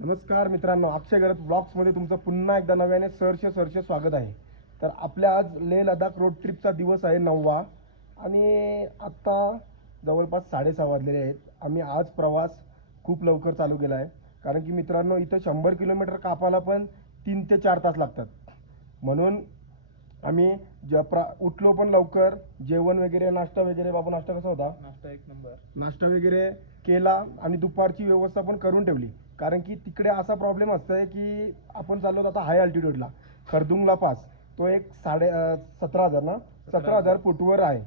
नमस्कार मित्रांनो अक्षय गरज ब्लॉग्समध्ये तुमचं पुन्हा एकदा नव्याने सरश सरश स्वागत आहे. तर आपल्या आज लेह लडाख रोड ट्रिपचा दिवस आहे नववा आणि आत्ता जवळपास साडेसहा वाजलेले आहेत. आम्ही आज प्रवास खूप लवकर चालू केला आहे कारण की मित्रांनो इथं शंभर किलोमीटर कापायला पण तीन ते चार तास लागतात. म्हणून आम्ही ज प्रा उठलो पण लवकर जेवण वगैरे नाश्ता वगैरे बाबू नाश्ता कसा होता? नाश्ता एक नंबर. नाश्ता वगैरे केला आणि दुपारची व्यवस्था पण करून ठेवली. कारण की तिकडे असा प्रॉब्लेम असतोय की आपण चाललो आता हाय अल्टिट्यूडला खरदुंगला पास तो एक साडे सतरा हजार ना? सतरा हजार. फूटवर आहे.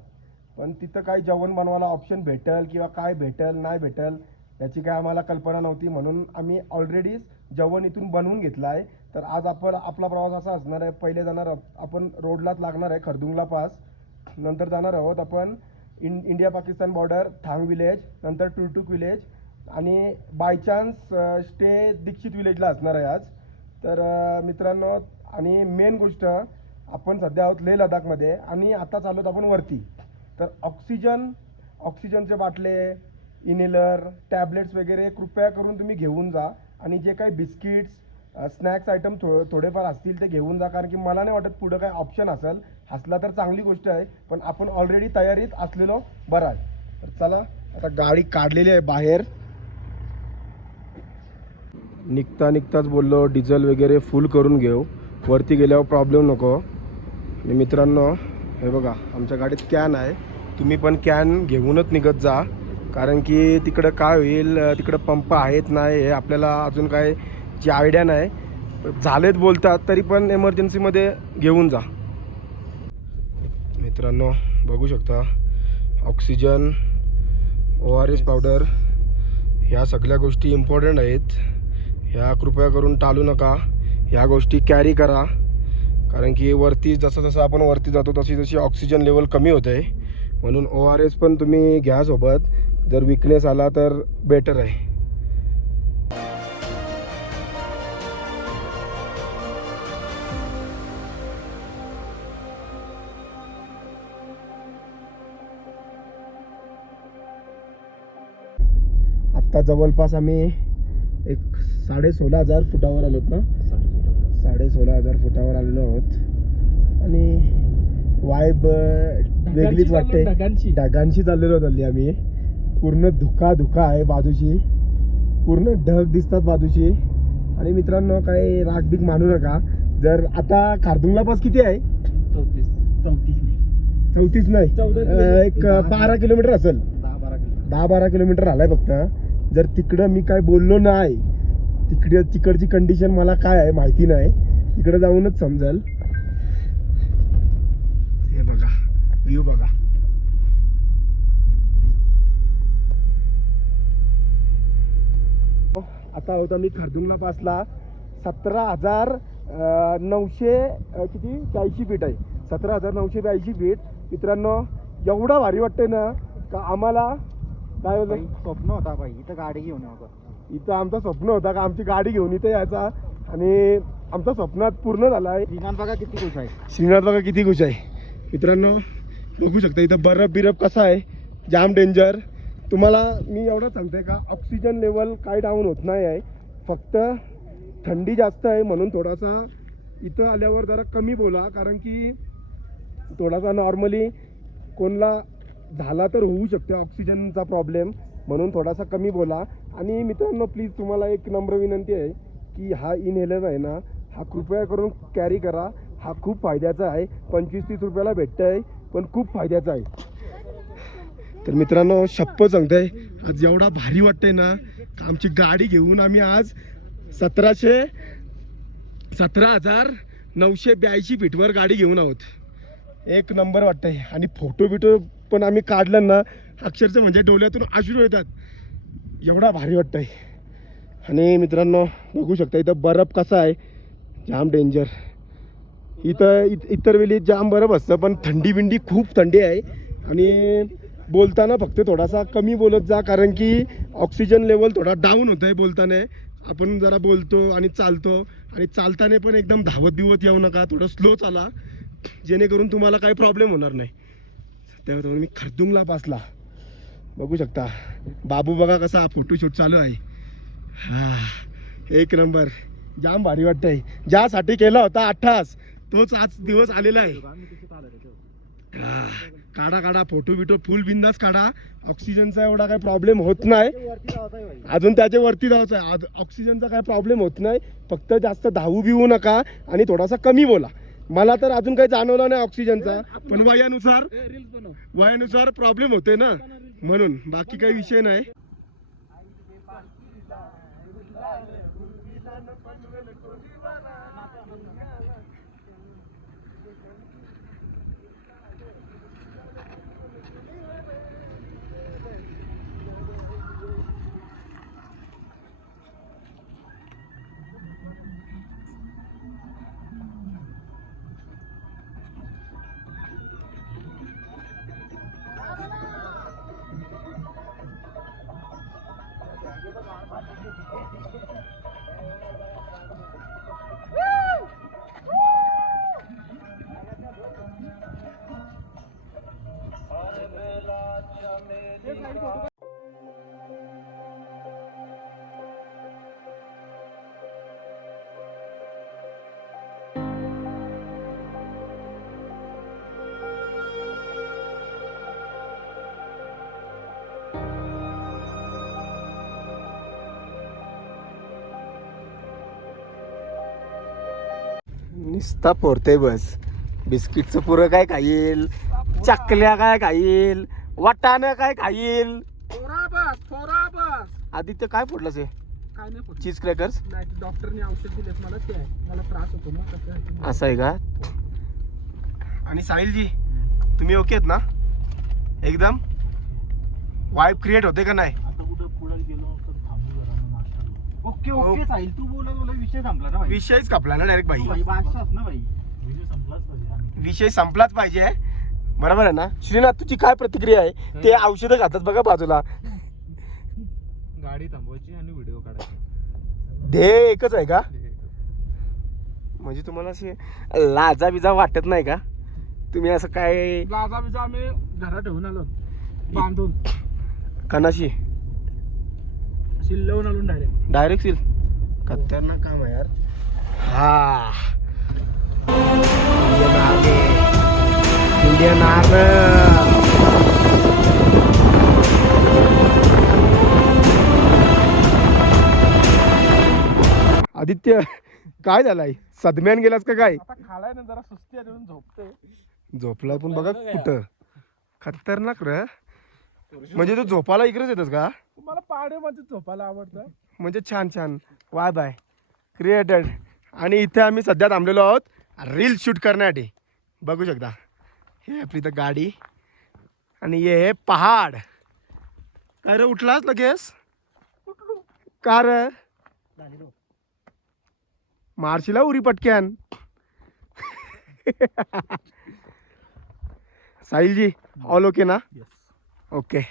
पण तिथं काही जेवण बनवायला ऑप्शन भेटेल किंवा काय भेटेल नाही भेटेल याची काय आम्हाला कल्पना नव्हती. म्हणून आम्ही ऑलरेडी जेवण इथून बनवून घेतलं आहे तर आज आपण आपला प्रवास असा असणार आहे पहिले जाणार आहोत- आपण रोडलाच लागणार आहे खरदुंगला पास. नंतर जाणार आहोत आपण इं India Pakistan border Thang village नंतर टुरटुक विलेज आणि बाय चान्स स्टे दीक्षित विलेजला असणार आहे आज. तर मित्रांनो आणि मेन गोष्ट आपण सध्या आहोत लेह लडाखमध्ये आणि आता चालू आहोत आपण वरती. तर ऑक्सिजन ऑक्सिजनचे बाटले इनेलर टॅबलेट्स वगैरे कृपया करून तुम्ही घेऊन जा आणि जे काही बिस्किट्स स्नॅक्स आयटम थो थोडेफार असतील ते घेऊन जा कारण की मला नाही वाटत पुढं काय ऑप्शन असेल. हसला तर चांगली गोष्ट आहे पण आपण ऑलरेडी तयारीत असलेलो बरं आहे. तर चला आता गाडी काढलेली आहे बाहेर. निघता निघताच बोललो डिझेल वगैरे फुल करून घेऊ. वरती गेल्यावर प्रॉब्लेम नको. आणि मित्रांनो हे बघा आमच्या गाडीत कॅन आहे. तुम्ही पण कॅन घेऊनच निघत जा. कारण की तिकडं काय होईल तिकडं पंप आहेत नाही हे आपल्याला अजून काय ची आयडिया नाही झालेत बोलतात तरी पण एमर्जन्सीमध्ये घेऊन जा. मित्रांनो बघू शकता oxygen O R S powder ह्या सगळ्या गोष्टी इम्पॉर्टंट आहेत. ह्या कृपया करून टाळू नका. ह्या गोष्टी कॅरी करा. कारण की वरती जसं जसं आपण वरती जातो तशी तशी ऑक्सिजन लेवल कमी होते. म्हणून ओ आर एस पण तुम्ही घ्या सोबत. जर विकनेस आला तर बेटर आहे. आत्ता जवळपास आम्ही एक साडे सोळा हजार फुटावर आलोत ना? साडे सोळा हजार फुटावर आलेलो आहोत. आणि वाईब वेगळीच वाटते. ढगांशी चाललेलो चालली आम्ही. पूर्ण धुका धुका आहे बाजूशी. पूर्ण ढग दिसतात बाजूशी. आणि मित्रांनो काही रागबीग मानू नका. जर आता खारदुंगला पास किती आहे? चौतीस. चौतीस चौतीस नाही. एक बारा किलोमीटर असेल. दहा बारा किलोमीटर आलाय फक्त. जर तिकडं मी काय बोललो नाही तिकडे तिकडची कंडिशन मला काय आहे माहिती नाही. तिकडे जाऊनच समजेल. हे बघा व्ह्यू बघा. आता आहोत मी खरदुंगला पासला. सतरा हजार नऊशे किती? ब्याऐंशी फीट आहे. सतरा हजार नऊशे ब्याऐंशी फीट मित्रांनो एवढा भारी वाटतंय ना का आम्हाला काय होतं? स्वप्न होता बाई इथं गाडी घेऊन इथं आमचं स्वप्न होता का आमची गाडी घेऊन इथे यायचा. आणि आमचं स्वप्नात पूर्ण झालं आहे विमान बघा किती खुश आहे. श्रीनाथ बघा किती खुश आहे. मित्रांनो बघू शकता इथं बर्फ बिरफ कसा आहे. जाम डेंजर तुम्हाला मी एवढं सांगतोय का ऑक्सिजन लेवल काय डाऊन होत नाही आहे. फक्त थंडी जास्त आहे म्हणून थोडासा इथं आल्यावर जरा कमी बोला. कारण की थोडासा नॉर्मली कोणला झाला तर होऊ शकते ऑक्सिजनचा प्रॉब्लेम म्हणून थोडासा कमी बोला. आणि मित्रांनो प्लीज तुम्हाला एक नम्र विनंती आहे की हा इनहेलर आहे ना हा कृपया करून कॅरी करा. हा खूप फायद्याचा आहे. पंचवीस तीस रुपयाला भेटतं आहे पण खूप फायद्याचा आहे. तर मित्रांनो शप्प सांगतोय आज एवढा भारी वाटतंय ना आमची गाडी घेऊन आम्ही आज सतराशे सतरा हजार नऊशे ब्याऐंशी फीटवर गाडी घेऊन आहोत. एक नंबर वाटतंय. आणि फोटो बिटो पण आम्ही काढलं ना अक्षरशः म्हणजे डोल्यातून आश्रू येतात. एवढा भारी वाटतंय. आणि मित्रांनो बघू शकता इथं बर्फ कसा आहे. जाम डेंजर इथं इत इतर वेळी जाम बर्फ असतं पण थंडी बिंडी खूप थंडी आहे. आणि बोलताना फक्त थोडासा कमी बोलत जा कारण की ऑक्सिजन लेवल थोडा डाऊन होतं आहे बोलताना. आपण जरा बोलतो आणि चालतो. आणि चालताना पण एकदम धावत बिवत येऊ नका थोडं स्लो चाला. जेणेकरून तुम्हाला काही प्रॉब्लेम होणार नाही. त्यामुळे मी खरदुंगला पासला बघू शकता. बाबू बघा कसा फोटोशूट चालू आहे. हा एक नंबर जाम भारी वाटतंय. ज्यासाठी केला होता अठ्ठास तोच आज दिवस आलेला आहे. काढा काढा. फोटो बिटो फुल बिंदास काढा. ऑक्सिजनचा एवढा काही प्रॉब्लेम होत नाही. अजून त्याच्या वरती जायचं आहे. आज ऑक्सिजनचा काय प्रॉब्लेम होत नाही. फक्त जास्त धावू बिवू नका आणि थोडासा कमी बोला. मला तर अजून काही जाणवलं नाही ऑक्सिजनचा पण वयानुसार वयानुसार प्रॉब्लेम होते ना. म्हणून बाकी काही विषय नाही. निस्ता पोरते बस. बिस्किटचं पुरं काय खाईल? चकल्या काय खाईल? वाटाणं काय खाईल? थोडा बस थोडा बस. आदित्य काय फोडलंस हे? काय नाही फुटलं. चीज क्रॅकर्स नाही ते डॉक्टरने औषध दिलेत मला ते आहे. मला त्रास होतो ना त्याच्यासाठी असं आहे का? आणि साहिलजी तुम्ही ओके आहेत ना? एकदम वाईब क्रिएट होते का नाही? आता कुठं पुढे गेलो तर थांबू जरा नाश्ता ओके ओके साहिल तू बोलत बोलत विषय संपला ना भाई? विषयच कापला ना डायरेक्ट भाई. बादशाहच ना भाई विषय संपलाच पाहिजे. विषय संपलाच पाहिजे. बरोबर आहे ना? श्रीनाथ तुझी काय प्रतिक्रिया आहे? ते औषधं खातात बघा बाजूला. गाडी थांबवायची आणि व्हिडिओ काढायचा. ध्येय एकच आहे का? म्हणजे तुम्हाला असे लाजा बिजा वाटत नाही का? तुम्ही असं काय लाजा बिजा आम्ही घरात ठेवून आलो. बांधून. कनाशी शिल्लवून आलो डायरेक्ट डायरेक्ट सील खतरनाक काम आहे यार. हा. इंडियन आर्मी आदित्य काय झालाय? सदम्यान गेलास का काय? आता खालाय ना जरा सुस्ती म्हणून झोपते झोपलाय पण बघा कुठं. खतरनाक र. म्हणजे तू झोपाला इकडेच येतस का? तुम्हाला पाड्यामध्ये झोपायला आवडतं. म्हणजे छान छान. Y by. क्रिएटेड आणि इथे आम्ही सध्या थांबलेलो आहोत. रील शूट करण्यासाठी. बघू शकता. हे आपली तर गाडी. आणि हे आहे पहाड. काय रे उठलास लगेच? का रे? मारशीला उरी पटक्यान. साहिलजी ऑल ओके ना? ओके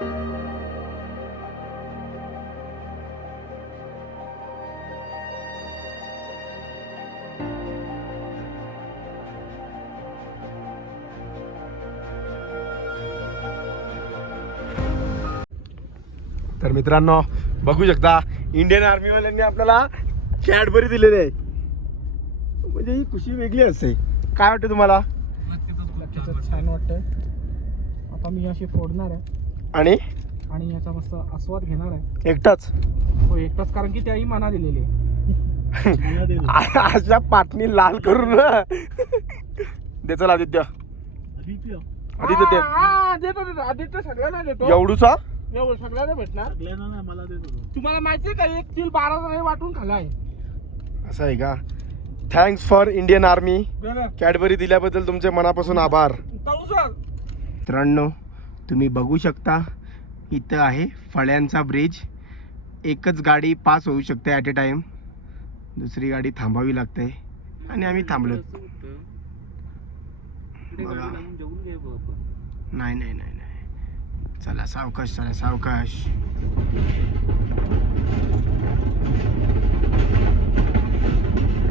तर मित्रांनो बघू शकता इंडियन आर्मीवाल्यांनी आपल्याला कॅडबरी दिलेली आहे. म्हणजे ही खुशी वेगळी असते. काय वाटतं तुम्हाला? छान वाटतंय. आता मी अशी फोडणार आहे. आणि? आणि याचा मस्त आस्वाद घेणार आहे. एकटाच? हो एकटाच कारण की त्याही मना दिलेली आहे. अशा पाटणी लाल करून ना दे चल आदित्य. आदित्य. हा, देतो देतो. आदित्य सगळ्यांना देतो. एवढूसा एवढं सगळ्यांना भेटणार? मला देतो तुम्हाला माहिती आहे का एक चिल बारा जण वाटून खालाय असं आहे का? Thanks for Indian army Cadbury दिल्याबद्दल तुमचे मनापासून आभार. सर. मित्रांनो तुम्ही बघू शकता इथं आहे फळ्यांचा ब्रिज एकच गाडी पास होऊ शकते ॲट ए टाइम दुसरी गाडी थांबावी लागते. आणि आम्ही थांबलो. बघा. नाही नाही नाही नाही. चला सावकाश चला सावकाश.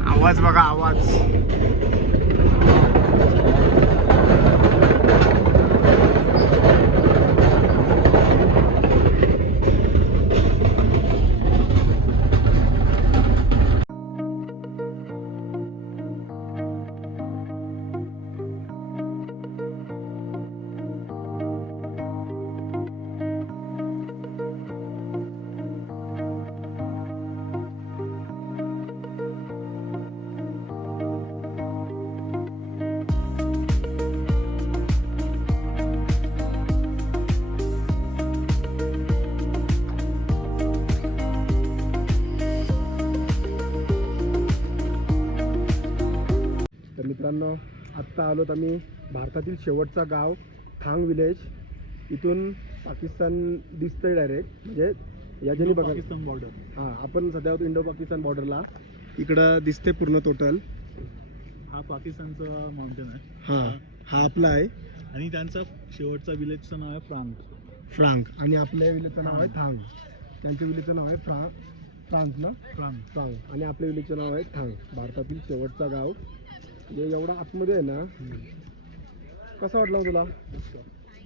आवाज बघा आवाज. आत्ता आलोत आम्ही भारतातील शेवटचा गाव थांग विलेज. इथून पाकिस्तान दिसतंय डायरेक्ट म्हणजे याच्याने बघा पाकिस्तान बॉर्डर हां आपण सध्या आहोत इंडो पाकिस्तान बॉर्डरला इकडं दिसते पूर्ण टोटल हा पाकिस्तानचा माउंटेन आहे. हां हा आपला आहे. आणि त्यांचा शेवटचा विलेजचं नाव आहे फ्रांक. फ्रांक. आणि आपल्या विलेजचं नाव आहे थांग. त्यांच्या विलेजचं नाव आहे फ्रा फ्रांक ना? फ्रांक. फ्रांक आणि आपल्या विलेजचं नाव आहे थांग. भारतातील शेवटचा गाव म्हणजे एवढा आतमध्ये आहे ना कसा वाटला तुला?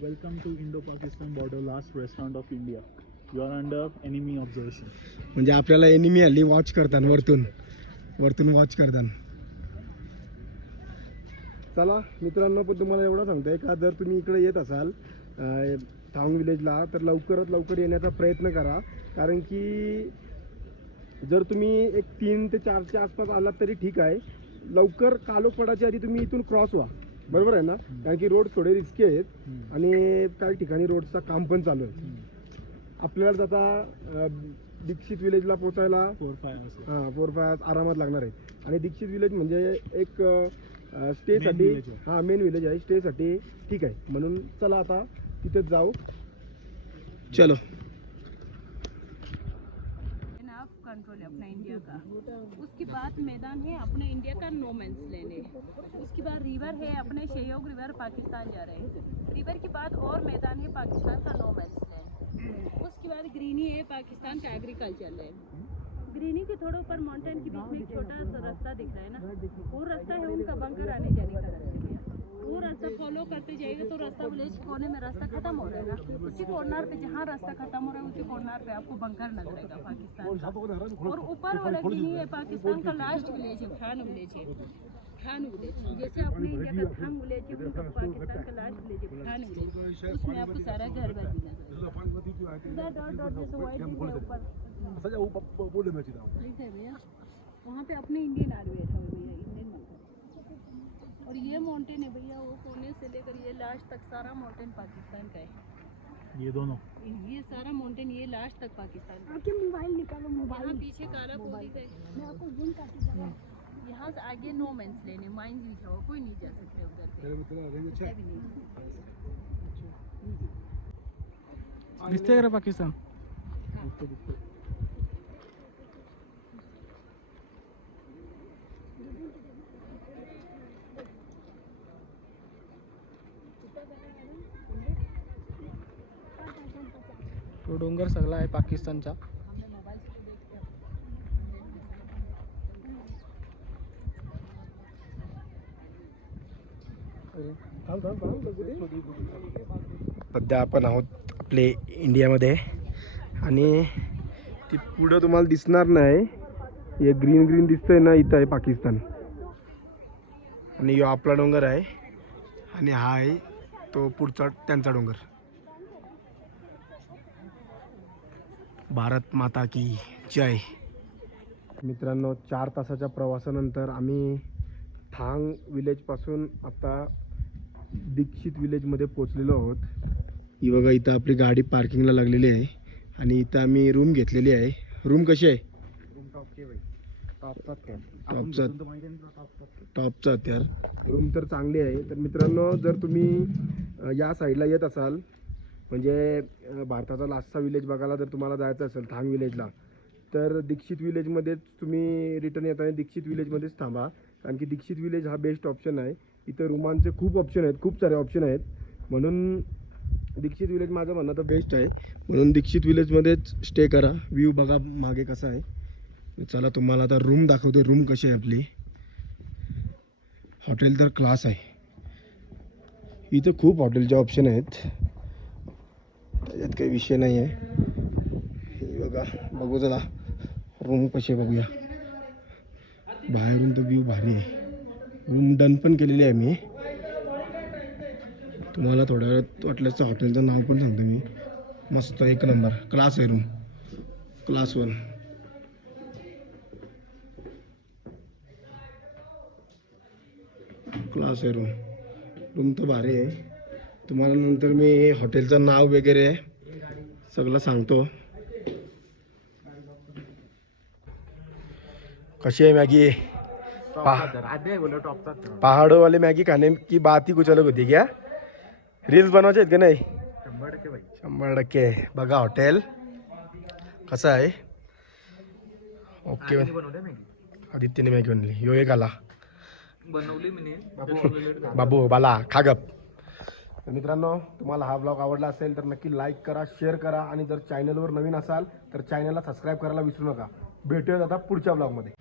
Welcome to Indo Pakistan border last restaurant of India you are under enemy observation म्हणजे आपल्याला एनिमी हल्ली वॉच करतात वरतून. वरतून वॉच करतात. चला मित्रांनो पण तुम्हाला एवढं सांगतोय का जर तुम्ही इकडे येत असाल थांग विलेजला तर लवकरात लवकर येण्याचा प्रयत्न करा. कारण की जर तुम्ही एक तीन ते चारच्या आसपास आलात तरी ठीक आहे. लवकर कालोख आधी तुम्ही इथून क्रॉस व्हा. बरोबर आहे ना? कारण की रोड थोडे रिस्की आहेत आणि काही ठिकाणी रोडचं काम पण चालू आहे. आपल्याला आता दीक्षित विलेजला पोचायला फोर फाय हां फोर फाय आरामात लागणार आहे. आणि दीक्षित विलेज म्हणजे एक स्टेसाठी. हां मेन विलेज आहे. स्टेसाठी ठीक आहे. म्हणून चला आता तिथेच जाऊ. चलो. कंट्रोल है अपना इंडिया का। उसके बाद मैदान है अपने इंडिया का नो मैंस लैंड उसके बाद रिवर है अपने शेयोग रिवर पाकिस्तान जा रहे हैं। रिवर के बाद और मैदान है पाकिस्तान का नो मैंस लैंड उसके बाद ग्रीनी है पाकिस्तान का एग्रीकल्चर लैंड ग्रीनी के थोड़ा ऊपर माउंटेन के बीच में एक छोटा सा रास्ता दिख रहा है ना। वो रास्ता है उनका बंकर आने जाने का रास्ता। वो रास्ता फॉलो करते जाएगा तो रास्ता विलेज कोने में रास्ता खत्म हो रहा है ना। उसी कॉर्नर पे जहाँ रास्ता खत्म हो रहा है उसी कॉर्नर पे आपको बंकर नजरेगा पाकिस्तान और ऊपर वाला गिनी है पाकिस्तान का लास्ट विलेज है खान विलेज है। खान विलेज जैसे अपने इंडिया का खान विलेज है पाकिस्तान का लास्ट विलेज है खान विलेज उसमें आपको सारा घर बार भी नज़र आएगा। है भैया वहाँ पे अपने इंडियन आर्मी बैठा हुआ भैया। और ये माउंटेन है भैया वो कोने से लेकर ये लास्ट तक सारा माउंटेन पाकिस्तान का है। ये दोनों? ये सारा माउंटेन ये लास्ट तक पाकिस्तान का आपके मोबाइल निकालो मोबाइल पीछे काला है। मैं आपको जूम करके दिखाऊँ। यहाँ से आगे नो मैंस लेने माइंस लिखा हुआ कोई नहीं जा सकते उधर पे। भी नहीं। दिसते का पाकिस्तान? तो डोंगर सगळा आहे पाकिस्तानचा. सध्या आपण आहोत आपले इंडियामध्ये. आणि ती पुढं तुम्हाला दिसणार नाही. हे ग्रीन ग्रीन दिसतंय ना इथं आहे पाकिस्तान. आणि यो आपला डोंगर आहे. आणि हा आहे तो पुढचा त्यांचा डोंगर. भारत माता की जय. मित्रांनो चार तासाच्या प्रवासानंतर आम्ही थांग विलेजपासून आता दीक्षित विलेजमध्ये पोचलेलो आहोत. ही बघा इथं आपली गाडी पार्किंगला लागलेली आहे आणि इथं आम्ही रूम घेतलेली आहे. रूम कशी आहे? टॉपचा टॉपचा हत्यार रूम तर चांगली आहे. तर मित्रांनो जर तुम्ही या साईडला येत असाल म्हणजे भारताचा लास्टचा विलेज बघायला जर तुम्हाला जायचं असेल थांग विलेजला तर दीक्षित विलेजमध्येच तुम्ही रिटर्न येताना दीक्षित विलेजमध्येच थांबा. कारण की दीक्षित विलेज हा बेस्ट ऑप्शन आहे. इथं रुमांचे खूप ऑप्शन आहेत खूप सारे ऑप्शन आहेत. म्हणून दीक्षित विलेज माझं म्हणणं तर बेस्ट आहे. म्हणून दीक्षित विलेजमध्येच स्टे करा. व्ह्यू बघा मागे कसा आहे. चला तुम्हाला आता रूम दाखवते. रूम कशी आहे आपली? हॉटेल तर क्लास आहे. इथं खूप हॉटेलचे ऑप्शन आहेत. त्याच्यात काही विषय नाही आहे. हे बघा बघू जरा रूम कसे बघूया. बाहेरून तर व्ह्यू भारी आहे. रूम डन पण केलेली आहे मी. तुम्हाला थोड्या वेळात वाटल्याचं हॉटेलचं नाव पण सांगतो मी. मस्त एक नंबर क्लास आहे रूम क्लास वन क्लास आहे रूम रूम तर भारी आहे. तुम्हाला नंतर मी हॉटेलचं नाव वगैरे सगळं सांगतो. कशी आहे मॅगी? आधी बोललो टॉपचा पहाड़ों वाले मैगी खाने की बात ही कुछ अलग होती क्या? रील्स बनवायचे आहेत का नाही? शंभर टक्के भाई. शंभर टक्के. बघा हॉटेल. कसं आहे? ओके. बनवले आदित्यने मॅगी बनली यो एक आला. बनवली बाबू. बाला खागप तर मित्रांनो तुम्हाला हा ब्लॉग आवडला असेल तर नक्की लाईक करा शेअर करा आणि जर चॅनलवर नवीन असाल तर चॅनलला सबस्क्राईब करायला विसरू नका. भेटूयात आता पुढच्या ब्लॉगमध्ये